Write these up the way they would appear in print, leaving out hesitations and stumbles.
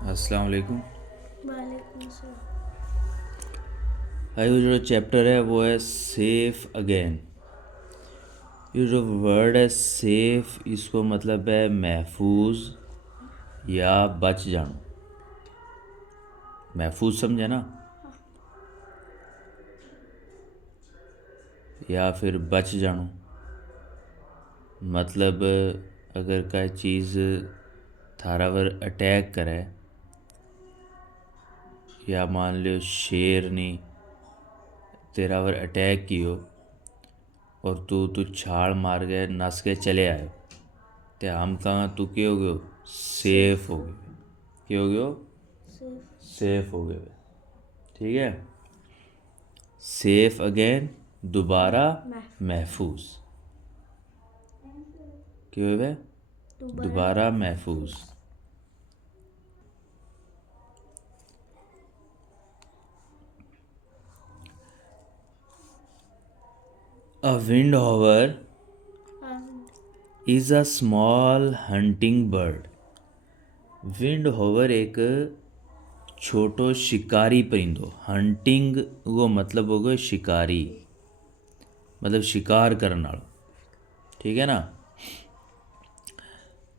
अस्सलाम वालेकुम। वालेकुम सलाम। भाई वो जो चैप्टर है वो है सेफ अगेन। ये जो वर्ड है सेफ, इसको मतलब है महफूज या बच जाना। महफूज समझे ना, या फिर बच जाना। मतलब अगर कोई चीज़ थारा पर अटैक करे, या मान लो शेर ने तेरा पर अटैक कियो और तू छाल मार गए, नस के चले आए, तो हम कहाँ तू क्या हो गयो? सेफ सेफ हो हो। गए। क्या हो गयो? सेफ। सेफ हो गए। ठीक है। सेफ अगेन, दोबारा महफूज। महफूज। क्या हुआ? दोबारा दोबारा महफूज। महफूज। अ विंड हॉवर आंट। Is a small hunting bird. Windhover एक छोटो शिकारी परिंदो। हंटिंग वो मतलब हो गए शिकारी, मतलब शिकार करने वाला। ठीक है ना।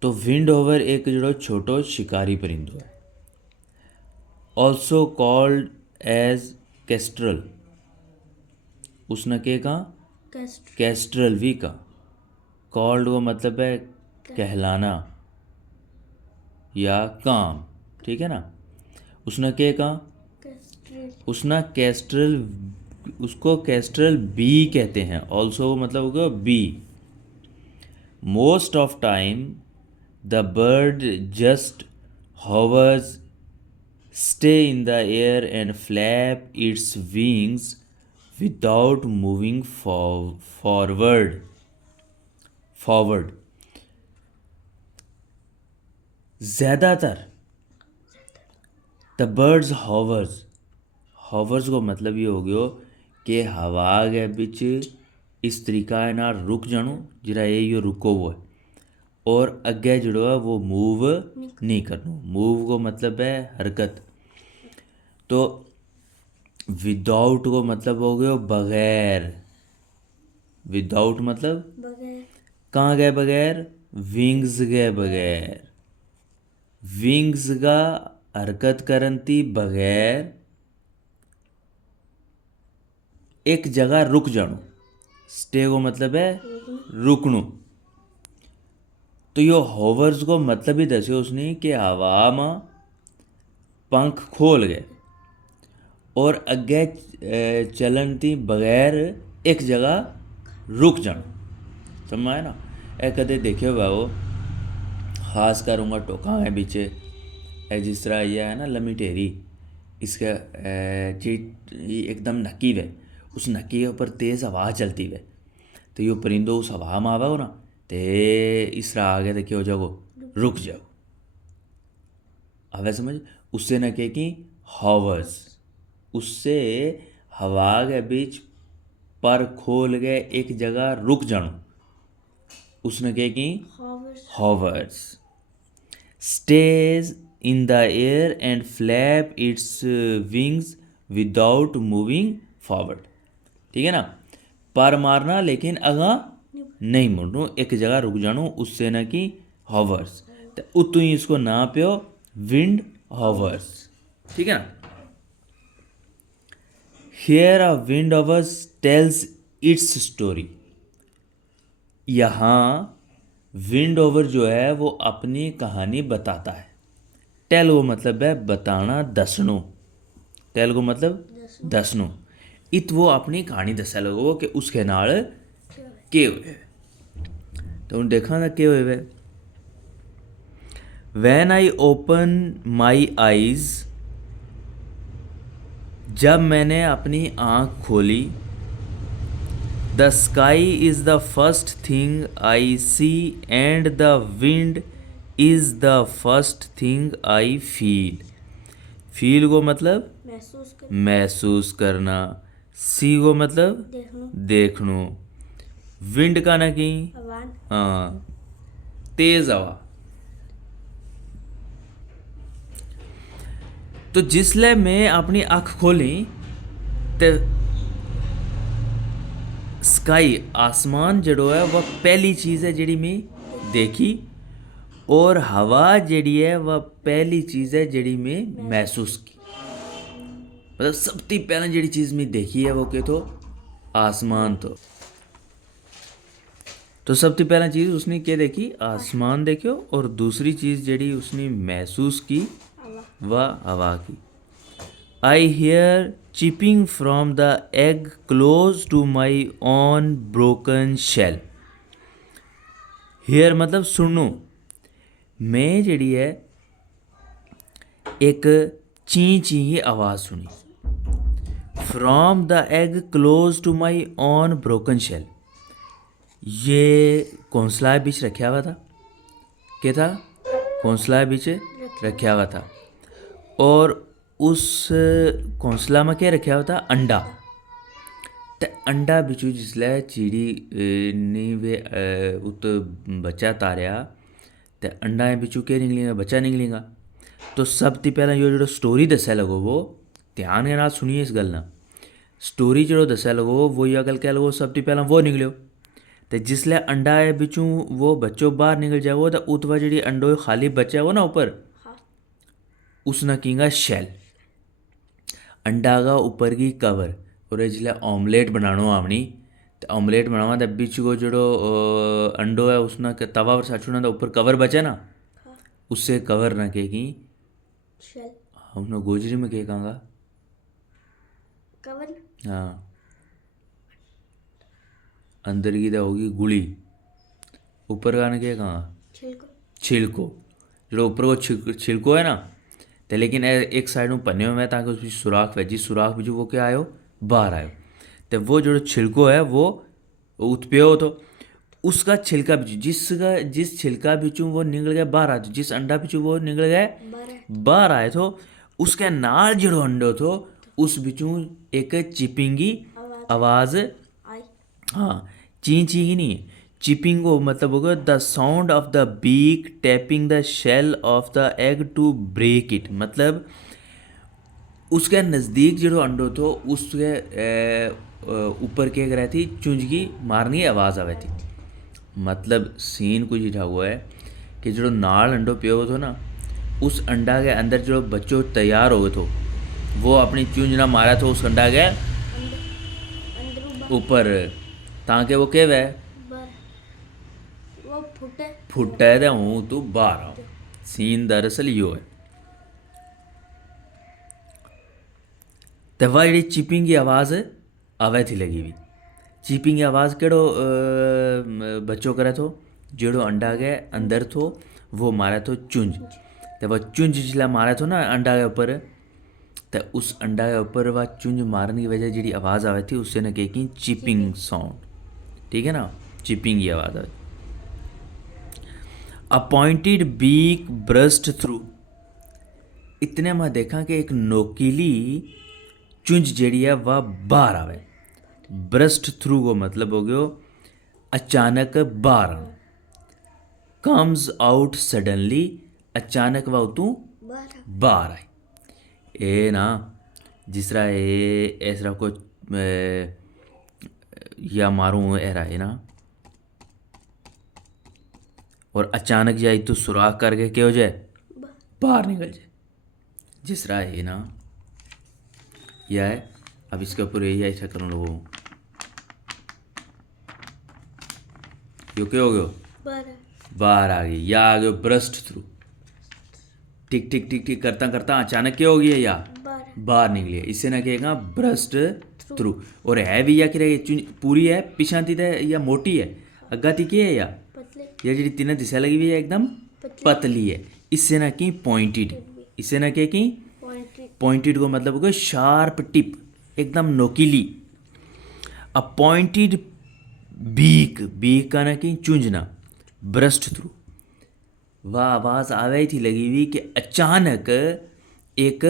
तो विंड हॉवर एक जो छोटो शिकारी परिंदो है। Also called as kestrel. उसने के कहा? कैस्ट। कैस्ट्रल भी कहा। कॉल्ड वो मतलब है कहलाना या काम। ठीक है ना। उसने के कहा? कैस्ट्रेल। उसने कैस्ट्रल, उसको कैस्ट्रल बी कहते हैं। ऑल्सो मतलब होगा बी। Most of time the bird just hovers, stay in the air and flap its wings without moving forward. ज़्यादातर द बर्ड्स हॉवर्स को मतलब ये हो गयो कि हवा के बिच इस तरीका है ना रुक जानो, जरा ये रुको हुआ है, और अगे जड़ो है वो मूव नहीं करनो। मूव को मतलब है हरकत। तो विदाउट को मतलब हो गयो बगैर। विदाउट मतलब बगैर। कहाँ गए बगैर? विंग्स गए बगैर। विंग्स का हरकत करन ती बगैर एक जगह रुक जानो। स्टे को मतलब है रोकना। रुकनो। तो यो होवर्स को मतलब ही दस्यो उसने कि हवा में पंख खोल गए और अगे चलन ती बगैर एक जगह रुक जाना। समझ आया ना। ए कदे देखे हुआ वो खास करूँगा टोका है पीछे, जिस तरह यह है ना लमीटेरी, इसका ये एकदम नकीब है। उस नकी के ऊपर तेज़ हवा चलती है, तो यो परिंदो उस हवा में आवा हो ना, ते इस तरह आगे देखिए हो जाओ रुक जाओ। हवे समझ। उससे न के कि हॉवर्स, उससे हवा के बीच पर खोल गए एक जगह रुक जानो। उसने के कि हॉवर्स। हॉवर्स। stays in the air and flap its wings without moving forward। ठीक है ना। पर मारना लेकिन अगा नहीं मुड़नो, एक जगह रुक जानो। उससे ना कि हॉवर्स, तो उतु ही इसको ना पियो विंड हॉवर्स। ठीक है ना। Here a windhovers tells its story. यहाँ विंड ओवर जो है वो अपनी कहानी बताता है। टेल को मतलब है बताना, दसनो। टेल को मतलब दसनो। दसनो। इत वो अपनी कहानी दसा लोगों कि उसके नाल के हुए। तो उन देखा ना के हुए। When I open my eyes, जब मैंने अपनी आँख खोली, the sky is the first thing I see and the wind is the first thing I feel. Feel को मतलब महसूस करना। महसूस करना। सी को मतलब देखना। देखनो। विंड का ना कि आवान। हाँ तेज हवा। तो जिसलै मैं अपनी अक्ख खोली ते स्काई आसमान जड़ो है वह पहली चीज़ है जेड़ी मैं देखी, और हवा जेड़ी है वह पहली चीज़ है जेड़ी मैं महसूस की। मतलब सबसे पहला जेड़ी चीज़ मैं देखी है वो के तो आसमान तो सबसे पहला चीज़ उसने क्या देखी, आसमान देखो, और दूसरी चीज़ जेड़ी उसने महसूस की हवा वह हवा की। I hear chipping from the egg close to my own broken shell. Hear मतलब सुनो, मैं जेड़ी है एक ची ची की आवाज़ सुनी। From the egg close to my own broken shell. ये घोंसला बीच रखा हुआ था। क्या था? घोंसला बीच रखा हुआ था, और उस घोंसला में क्या रखा हुआ था? अंडा। ते अंडा बिचू जिसलै चिड़ी ने वे उत बच्चा तारिया ते अंडा बिचू क्या निकलेगा? बच्चा निकलेगा। तो सब ती पहला यो जो स्टोरी दस्या लगो वो ध्यान के नाल सुनिए इस गल ना। स्टोरी जो दस्या लगो वो यह गल कह लगो सब ती पहला वो निकलियो, ते जिसलै अंडा है बिचू वो बच्चों बाहर निकल जाओ तो उतवा जी अंडो खाली बच्चा वो ना ऊपर हाँ उसना कीगा शैल, अंडा का ऊपर की कवर, और जिसलै ऑमलेट बनानो आवनी तो ऑमलेट बनावा तो बिच को जो अंडो है उसना तवा पर साचुना तो ऊपर कवर बचे ना, हाँ उससे कवर ना कहेगी शेल हमने गोजरी में कह कहांगा। कवन हाँ, अंदर की तो होगी गुड़ी, ऊपर का ना क्या कहाँ? छिलको छिलको। जो ऊपर को छिलको है ना, तो लेकिन एक साइड में पन्ने में ताकि उसमें सुराख है, जिस सुराख में जो वो क्या आयो बाहर आयो, तो वो जो छिलको है वो उत्पियो तो उसका छिलका बिचू जिस छिलका बिचू वो निकल गया बाहर आए, जिस अंडा बिचू वो निकल गए बारह बाहर आए तो उसके नाल जो अंडो थो उस बिचू एक चिपिंगी आवाज़। आई हाँ, ची ची ही नहीं, चिपिंग को मतलब होगा the sound of the beak tapping the shell of the egg to break it. मतलब उसके नज़दीक जो अंडो थो उसके ऊपर क्या कर रही थी? चुंझगी मारने की आवाज़ आवे थी। मतलब सीन कुछ इठा हुआ है कि जो नाल अंडो पियो थो ना, उस अंडा के अंदर जो बच्चों तैयार हो थो वो अपनी चुंझ ना मारा था उस अंडा के अंदर ऊपर, ताकि वो क्या है बारह वो फुटे फुटे तो हूँ तू बाहर आओ। सीन दरअसल यो है। तो वह जी चिपिंग की आवाज़ आवे थी लगी हुई। चिपिंग की आवाज़ केड़ो बच्चों करे थो जेड़ो अंडा के अंदर थो वो मारा थो चुंझ। तो वह चुंझ जिसला मारा थो ना अंडा के ऊपर, तो उस अंडा के ऊपर वह चुंझ मारने की वजह जी आवाज़ आवे थी उससे न कही चिपिंग साउंड। ठीक है ना, चिपिंग की आवाज़ आवे। अपॉइंटेड बीक ब्रस्ट थ्रू, इतने में देखा कि एक नोकीली चुंझ जेड़ी है वह बाहर आवे। ब्रस्ट थ्रू को मतलब हो गयो अचानक बाहर आना। कम्स आउट सडनली, अचानक वह तू बारह बाहर आई। ए ना जिस तरह ए ऐसा को या मारूं ऐरा है ना, और अचानक जाए तो सुराख करके क्या हो जाए? बाहर निकल जाए। जिस तरह है ना, यह है। अब इसके ऊपर यही ऐसा कर लो, यो क्या हो गयो? बारह बाहर आ गई, या आ गयो ब्रस्ट थ्रू। टिक टिक टिक टिक करता करता अचानक क्या हो गया? या बारह बाहर निकली है। इससे ना कहेगा ब्रस्ट थ्रू। और है भी या कि पूरी है पिछा थी या मोटी है अग्गा थी की है या पतले या जी तीन दिशा लगी हुई है एकदम पतली है। इससे ना कि पॉइंटेड, इससे ना कि पॉइंट पॉइंटेड को मतलब होगा शार्प टिप, एकदम नोकीली। अ पॉइंटेड बीक, बीक का ना कि चूंझना, ब्रस्ट थ्रू। वह आवाज़ आवे थी लगी हुई कि अचानक एक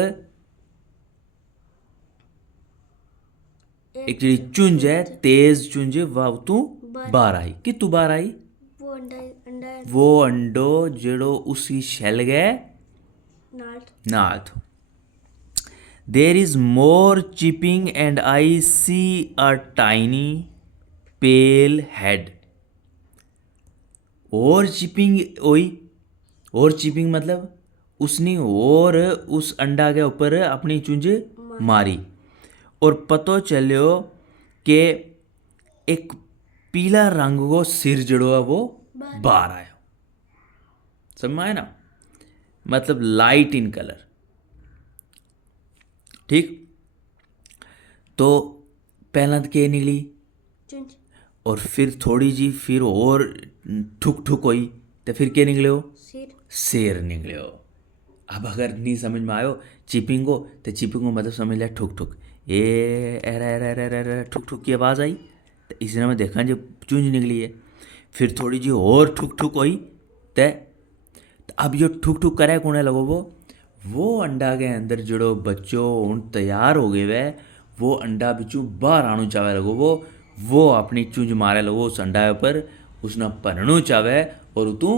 जी चुंझ है तेज चुंझ वह तू बाहर आई। कि तू बाहर आई? वो अंडा अंडा वो अंडो जड़ो उसी शैल गए नाल नाल थो। There is more chipping and I see a tiny pale head. और चिपिंग हुई, और चिपिंग मतलब उसने और उस अंडा के ऊपर अपनी चुंझ मारी और पतो चलियो कि एक पीला रंग को सिर जड़ो है वो बाहर आया। समझ में आया ना, मतलब लाइट इन कलर। ठीक, तो पहला तो के निकली चुंझ और फिर थोड़ी जी फिर और ठुक ठुक हुई तो फिर के निकले हो, सिर शेर निकले हो। अब अगर नहीं समझ में आयो चिपिंग को तो चिपिंग को मतलब समझ लिया ठुक ठुक, ए एर एर एर एर एर ठुक ठुक की आवाज़ आई तो इसने में देखा जो चुंझ निकली है। फिर थोड़ी जी और ठुक ठुक हुई तो अब जो ठुक ठुक करे कौन लगो वो अंडा के अंदर जड़ो बच्चों उन तैयार हो गए वे, वो अंडा बिचू बाहर आनू चावे लगो वो अपनी चुंझ मारे लगो उस अंडा पर, उसने भरनू चावे और तू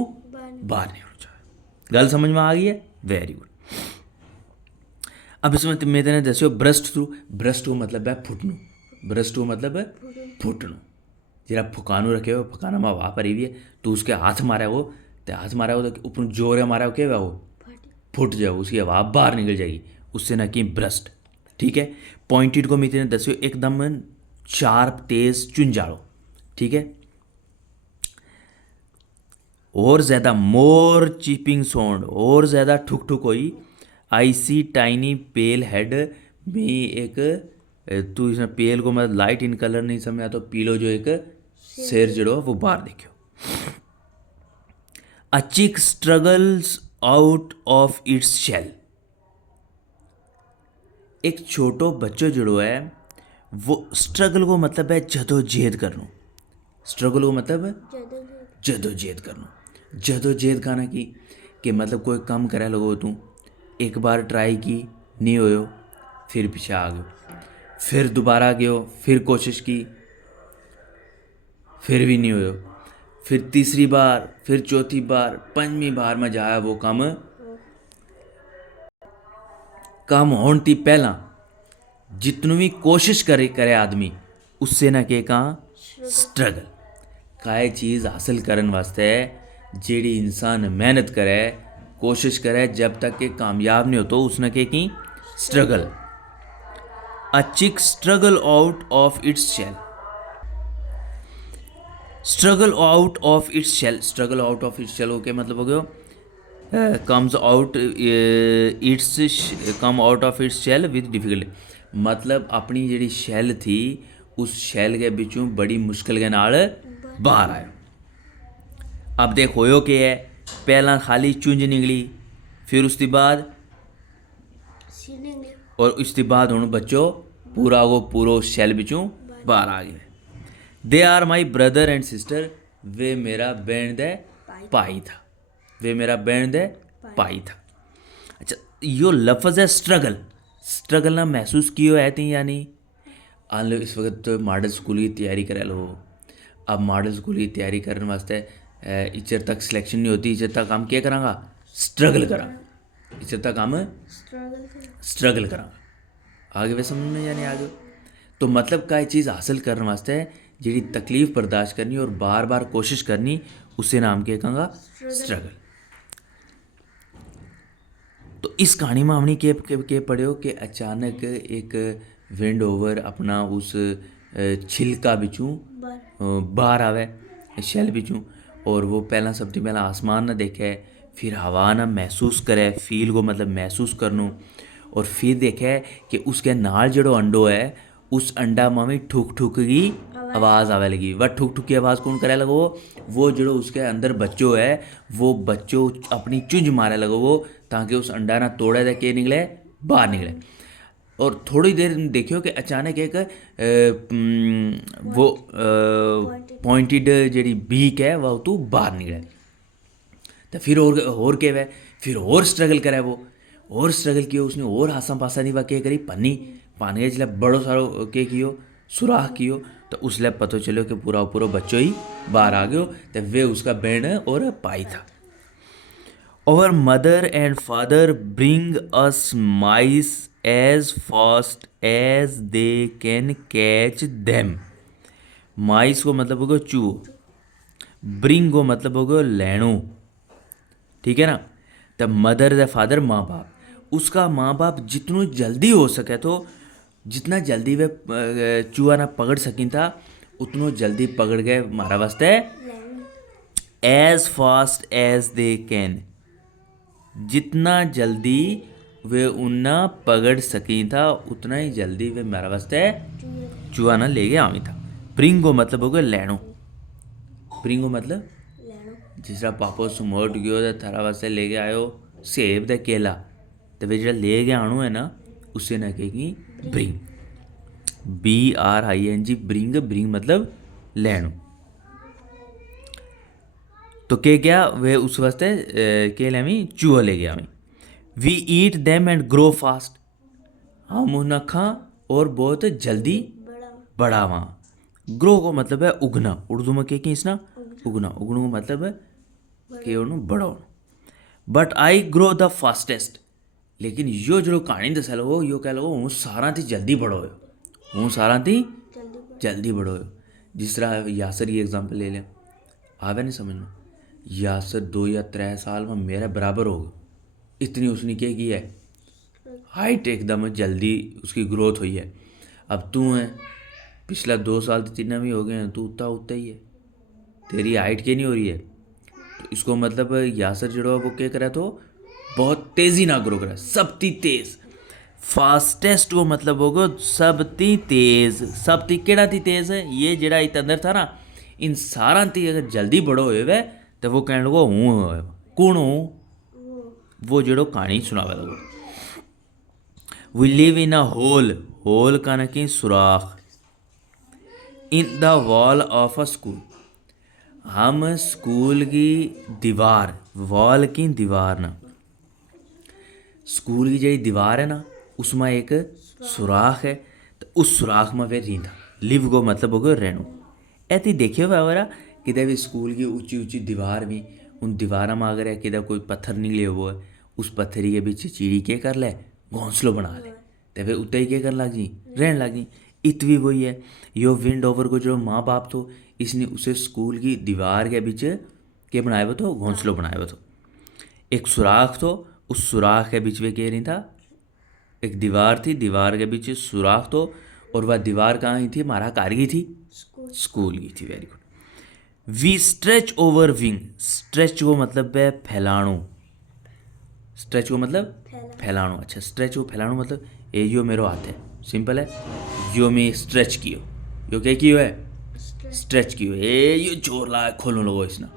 बाहर निकलू चावे। गल समझ में आ गई है, वेरी गुड। अब इसमें मैं तेने दस्यो ब्रस्ट थ्रू। ब्रस्ट को मतलब है फुटनू, ब्रस्ट को मतलब है फुटनू। जरा फुकानू रखे हो, फुकाना में हवा भरी हुई है तो उसके हाथ मारा हो तो हाथ मारा हो तो ऊपर जोर है मारा हो क्या वो फुट जाओ, उसकी हवा बाहर निकल जाएगी, उससे ना कि ब्रस्ट। ठीक है, पॉइंटेड को मैं तेने दस्यो एकदम शार्प तेज चुंझाड़ो। ठीक है, और ज़्यादा मोर चीपिंग साउंड, और ज़्यादा ठुक ठुक हुई। आई सी टाइनी पेल हेड भी एक तू इसमें पेल को मतलब लाइट इन कलर नहीं समझा तो पीलो जो एक शेर जड़ो वो बाहर देखियो। A chick struggles out of its shell. एक छोटो बच्चो जड़ो है वो स्ट्रगल को मतलब है जदोजहद करनो। स्ट्रगल को मतलब है जदोजहद करनो। जदोजहद खाना की कि मतलब कोई काम करे लगो तू एक बार ट्राई की नहीं होयो फिर पीछे आ गयो, फिर दोबारा गयो, फिर कोशिश की फिर भी नहीं होयो, फिर तीसरी बार, फिर चौथी बार, पंजवीं बार में जाया वो काम होने पहला जितनी भी कोशिश करे आदमी उससे ना के कहाँ स्ट्रगल काए चीज़ हासिल करने वास्ते जेड़ी इंसान मेहनत करे कोशिश करे जब तक के कामयाब नहीं हो तो उसने के की struggle. A chick struggle out of its shell. Struggle out of its shell, struggle out of its shell okay मतलब हो गया comes out it's come out of its shell with difficulty. मतलब अपनी जेड़ी शैल थी उस शैल के बिचों बड़ी मुश्किल के नाल बाहर आया। अब देख होयो के है, पहला खाली चुंझ निकली फिर उसके बाद सिर निकले और उसके बाद हूँ बच्चों पूरा वो पूरा उस शैल बिचों बाहर आ गए। They are my brother and sister, वे मेरा बहन दे भाई था, वे मेरा बहन दे भाई था। अच्छा यो लफ्ज़ है स्ट्रगल, स्ट्रगल ना महसूस कियो है थी यानी आन लो इस वक्त तो मॉडल स्कूल की तैयारी करे लो। अब मॉडल स्कूल की तैयारी करने वास्ते इचर तक सिलेक्शन नहीं होती, इचर तक हम क्या करांगा स्ट्रगल करा, इचर तक हम स्ट्रगल करांगा। आगे वे समझ में यानी आगे तो मतलब का चीज़ हासिल करने वास्ते जी तकलीफ बर्दाश्त करनी और बार बार कोशिश करनी उसे नाम क्या कहूँगा स्ट्रगल। तो इस कहानी में हमने के पढ़ो कि अचानक एक विंड ओवर अपना उस छिलका बिचूँ बाहर आवे शैल बिचूँ और वो पहला सबसे पहला आसमान ना देखे फिर हवा ना महसूस करे, फील को मतलब महसूस करनू और फिर देखे कि उसके नाल जड़ो अंडो है उस अंडा में भी ठुक ठुक की आवाज़ आवे लगी। वह ठुक ठुक की आवाज़ कौन करे लगो वो जड़ो उसके अंदर बच्चों है वो बच्चों अपनी चुंझ मारे लगो वो ताकि उस अंडा ना तोड़े दे के निकले बाहर निकले। और थोड़ी देर देखियो कि अचानक एक वो पॉइंटेड जेडी बीक है वह तू बाहर निकले। तो फिर और के वे फिर और स्ट्रगल करे वो और स्ट्रगल कियो उसने और आसा पासा नहीं वह के करी पन्नी पानी जिसले बड़ो सारो के कियो सुराख कियो तो उसले पतो चलो कि पूरा बच्चों ही बाहर आ गयो तो वे उसका बहन और भाई था। Our mother and father bring us mice as fast as they can catch them. माइस को मतलब होगा चूहो, ब्रिंग को मतलब होगा लैनो, ठीक है ना। द मदर द फादर माँ बाप, उसका माँ बाप जितनों जल्दी हो सके तो जितना जल्दी वे चूहा ना पकड़ सकिन था उतनों जल्दी पकड़ गए मारा वास्ते। As fast as they can, जितना जल्दी वे उन्ना पकड़ सकी था उतना ही जल्दी वे मेरा वास्ते चूहा ना ले गया आमी था। ब्रिंगो मतलब हो गया लैनो, ब्रिंगो मतलब लैनो जिस तरह पापो सुमोट गयो तो थारा वास्ते ले के आयो सेब द केला, तो वे जो ले के आणु है ना उससे ना कहेगी ब्रिंग, BRING ब्रिंग, ब्रिंग मतलब लैनो। तो के क्या वे उस वास्ते के लैमी चूहा ले गया। We eat them and grow fast, हम उन्हें खा और बहुत जल्दी बड़ा बड़ा वहाँ। ग्रो को मतलब है उगना, उर्दू में क्या इसना उगना, उगने को मतलब है कि उन्हें बड़ा होना। But I grow the fastest, लेकिन यो जो कहानी दस लो यो कह लो हूँ सारा थी जल्दी बड़ो हो, हूँ सारा थी जल्दी बड़ा जल्दी बड़ो हो। जिस तरह यासर की एग्जाम्पल ले लें, आवे नहीं समझ में, यासर 2 या 3 साल में मेरे बराबर हो गया, इतनी उसने क्या की है हाइट एकदम जल्दी उसकी ग्रोथ हुई है। अब तू है पिछला 2 साल तो 3 भी हो गए हैं, तू उतना उतना ही है, तेरी हाइट क्या नहीं हो रही है। तो इसको मतलब यासर जड़ो वो क्या करे तो बहुत तेज़ी ना ग्रो करे, सबती तेज़। फास्टेस्ट को मतलब होगा सबती तेज़, सबती केड़ा थी तेज़ है ये जड़ा इत अंदर था ना, इन सारा थी अगर जल्दी बड़ो हुए वे तो वो कहने लगो हूँ कौन हूँ, वो जड़ो कहानी सुनावे लगो। We live in a hole, hole का ना कि सुराख, in the wall of a school, हम स्कूल की दीवार, वॉल की दीवार ना, स्कूल की जी दीवार है ना उसमें एक सुराख है, तो उस सुराख में वे रहींदा। लिव को मतलब होगा रहनो। ऐती देखियो वावरा किधर भी स्कूल की ऊंची ऊंची दीवार भी, उन दीवारों में अगर किधर कोई पत्थर निकले हुआ है उस पत्थरी के बीच चिड़ी के कर ले घोंसलों बना ले, तो वे उतना ही क्या कर लगी रहन लगी। इत भी वही है, यो विंड ओवर को जो माँ बाप तो इसने उसे स्कूल की दीवार के बीच के बनाए हुए तो घोंसलों बनाए हुए तो एक सुराख तो उस सुराख के बीच में क्या नहीं था, एक दीवार थी, दीवार के बीच सुराख तो, और वह दीवार कहाँ ही थी हमारा कार की थी स्कूल स्कूल की थी। Very good. We stretch over wing, stretch को मतलब है फैलाणु, स्ट्रेच को मतलब फैला फैलाणु। अच्छा स्ट्रेच को फैलाणु मतलब ये यो मेरो हाथ है, सिंपल है, यो में स्ट्रेच कियो, यो क्या कियो है स्ट्रेच स्ट्रेच कियो, ये यो जोर ला खोलो लोगो इसने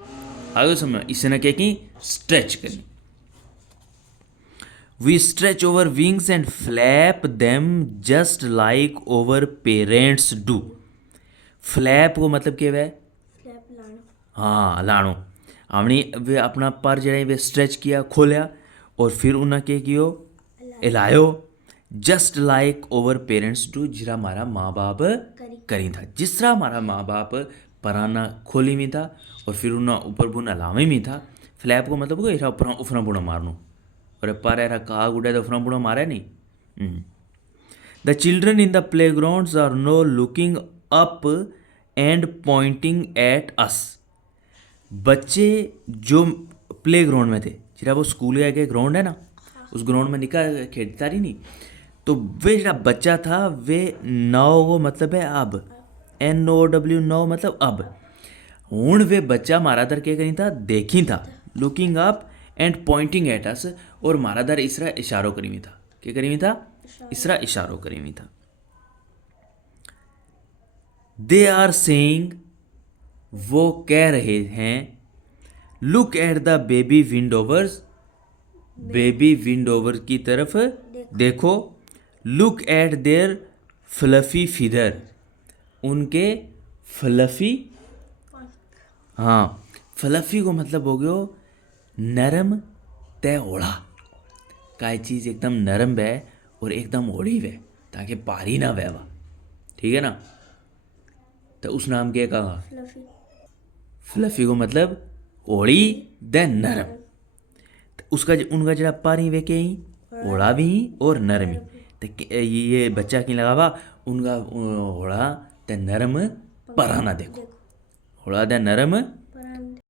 आगे समझ, इसने क्या की स्ट्रेच करनी। We stretch our wings and flap them just like our parents do. Flap को मतलब क्या है, फ्लैप लाना हाँ लाणो, हमने वे अपना पर जड़े वे स्ट्रेच किया खोलिया और फिर उन्हें क्या कियो हिलायो, just like our parents do, जिरा हमारा माँ बाप करी करी था। जिस तरह हमारा माँ बाप पराना खोली में था और फिर उन्हें ऊपर बुना लामे में था। फ्लैप को मतलब इरा ऊपर उफना बुना मारनो, और पर एरा काग उड़े तो उफना बुना मारे नहीं। The children in the playground are no looking up and pointing at us, बच्चे जो प्ले ग्राउंड में थे, जिरा वो स्कूल का एक ग्राउंड है ना उस ग्राउंड में निकल खेलता रही नहीं, तो वे जरा बच्चा था वे नौ को मतलब है अब, NOW नौ मतलब अब, हूँ वे बच्चा मारा दर क्या करी था देखी था, looking up and pointing at अस, और मारा दर इसरा इशारों करी हुई था, क्या करी हुई था इसरा इशारों करी हुई था। दे आर सेइंग, वो कह रहे हैं, look at the baby windhovers, baby windhover की तरफ देखो, look at their fluffy feather, उनके फ्लफी, हाँ फ्लफी को मतलब हो गयो नरम ते ओढ़ा, काई चीज़ एकदम नरम बह और एकदम ओढ़ी वह ताकि पारी ना वह वा, ठीक है ना। तो उस नाम के कहा फ्लफी फ्लफी को मतलब ओढ़ी द नरम। उसका उनका जरा पारी वे के ही होड़ा भी और नरमी। तो ये बच्चा की लगावा उनका होड़ा ते नरम पराना देखो, होड़ा दे नरम